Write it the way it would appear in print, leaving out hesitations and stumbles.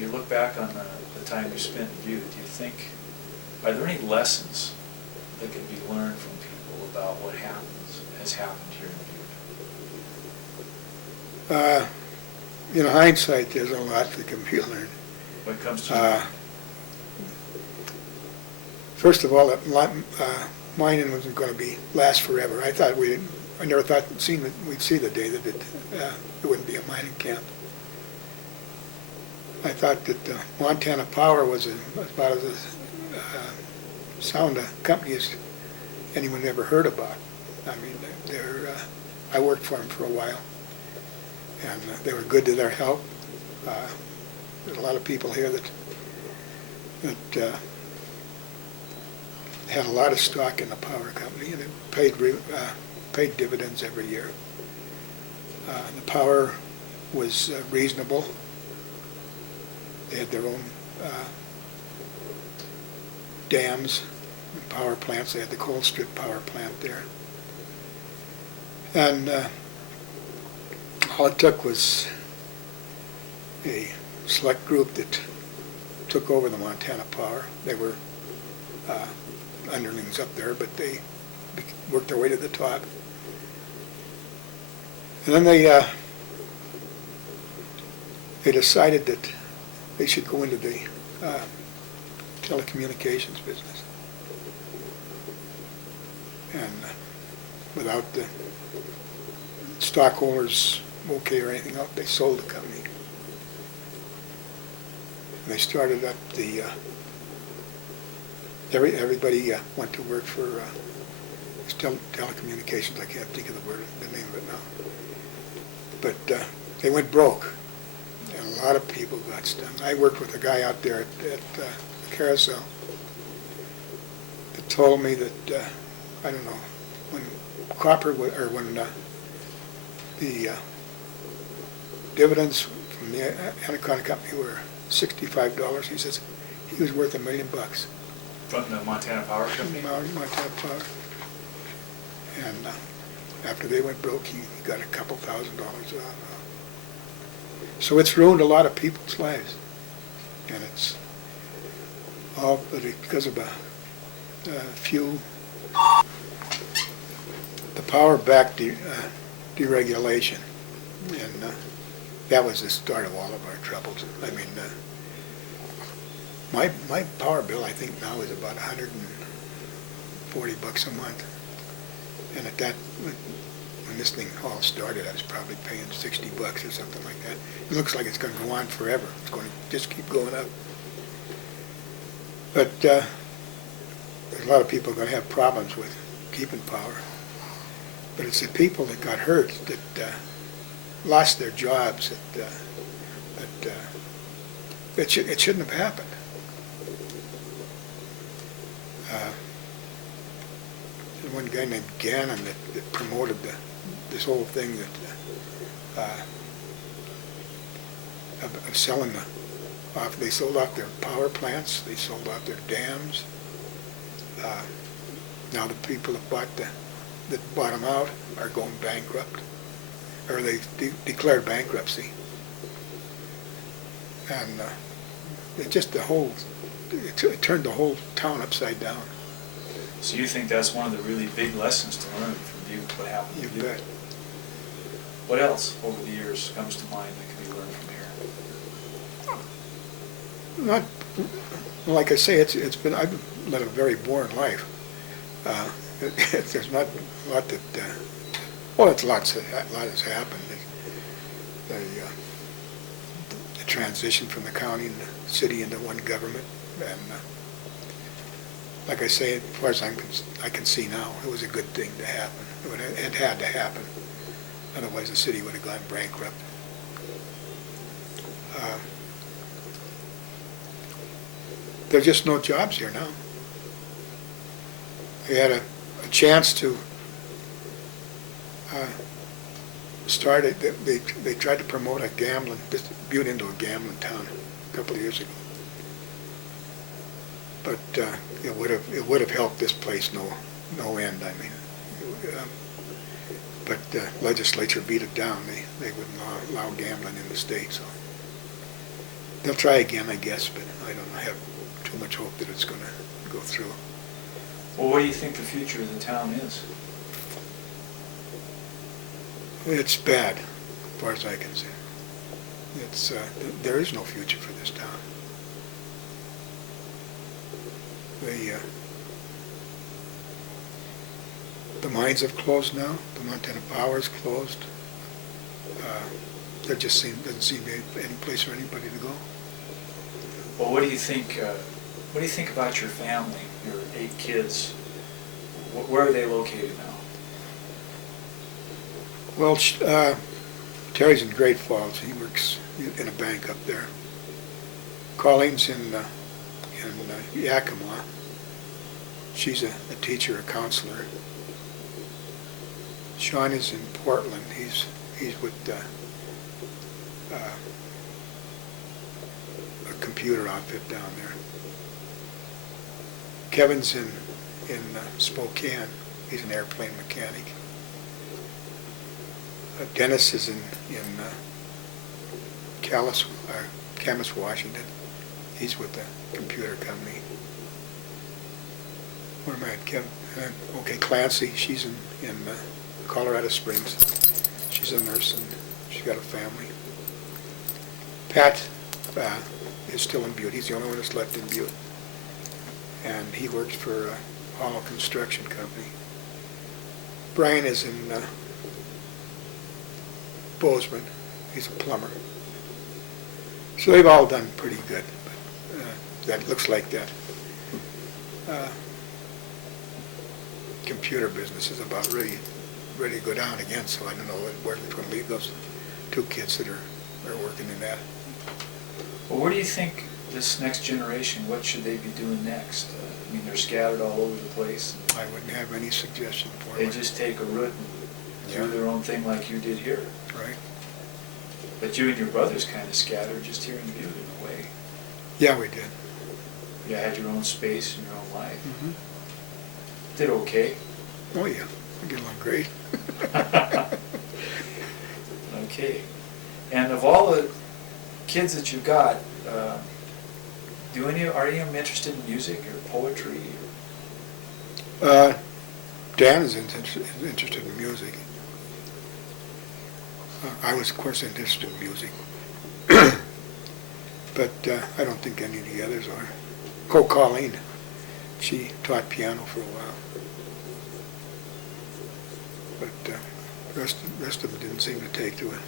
you look back on the time you spent in Butte, do you think, are there any lessons that can be learned from people about what has happened here in Butte? In hindsight, there's a lot that can be learned. What comes to First of all, that mining wasn't going to last forever. I never thought we'd see the day that it wouldn't be a mining camp. I thought that Montana Power was about as sound a company as anyone ever heard about. I mean, I worked for them for a while, and they were good to their help. There's a lot of people here that had a lot of stock in the power company, and it paid dividends every year. The power was reasonable. They had their own dams and power plants. They had the coal strip power plant there. And all it took was a select group that took over the Montana Power. They were underlings up there, but they worked their way to the top. And then they decided that they should go into the telecommunications business. And without the stockholders okay or anything else, they sold the company. And they started up the, everybody went to work for telecommunications. I can't think of the name of it now. But they went broke. And a lot of people got stung. I worked with a guy out there at the Carousel that told me that, I don't know, when when the dividends from the Anaconda Company were $65, he says he was worth $1 million. From the Montana Power Company? Montana Power. And after they went broke, he got a couple $1,000s out. So it's ruined a lot of people's lives, and it's all because of a few. The power back deregulation, and that was the start of all of our troubles. I mean, my power bill I think now is about $140 a month, and at that. When this thing all started, I was probably paying $60 or something like that. It looks like it's going to go on forever. It's going to just keep going up. But there's a lot of people going to have problems with keeping power. But it's the people that got hurt, that lost their jobs, it shouldn't have happened. There's one guy named Gannon that promoted this whole thing of selling off. They sold off their power plants. They sold off their dams. Now the people that bought them out are going bankrupt, or they declared bankruptcy. And it turned the whole town upside down. So you think that's one of the really big lessons to learn from Butte, what happened to Butte? You bet. What else over the years comes to mind that can be learned from here? Not, like I say, I've led a very boring life. There's not a lot that, it's a lot has happened. The transition from the county and the city into one government, and like I say, as far as I can see now, it was a good thing to happen. It had to happen. Otherwise, the city would have gone bankrupt. There's just no jobs here now. They had a chance to start it. They tried to promote Butte into a gambling town a couple of years ago. But it would have helped this place no end. I mean, but the legislature beat it down. They wouldn't allow gambling in the state. So They'll try again, I guess, but I don't have too much hope that it's going to go through. Well, what do you think the future of the town is? It's bad, as far as I can see. It's, there is no future for this town. The mines have closed now. The Montana Power's closed. There just doesn't seem to be any place for anybody to go. Well, what do you think? What do you think about your family? Your 8 kids. Where are they located now? Well, Terry's in Great Falls. He works in a bank up there. Colleen's in Yakima. She's a teacher, a counselor. Sean is in Portland. He's with a computer outfit down there. Kevin's in Spokane. He's an airplane mechanic. Dennis is in Camas, Washington. He's with a computer company. Where am I at, Kevin? Okay, Clancy, she's in Colorado Springs. She's a nurse and she's got a family. Pat is still in Butte. He's the only one that's left in Butte. And he works for a Hollow Construction Company. Brian is in Bozeman. He's a plumber. So they've all done pretty good. But, that looks like that computer business is about ready to go down again. So I don't know where it's going to leave those 2 kids that are working in that. Well, where do you think this next generation, what should they be doing next? I mean, they're scattered all over the place. I wouldn't have any suggestion for They them. just take a route and do their own thing like you did here. Right. But you and your brothers kind of scattered just here in Butte in a way. Yeah, we did. You had your own space and your own life. Mm-hmm. Did okay. Oh yeah, we get along great. Okay. And of all the kids that you've got, are any of them interested in music or poetry? Dan is interested in music. I was, of course, interested in music. But I don't think any of the others are. Colleen, she taught piano for a while. But the rest of them didn't seem to take to it.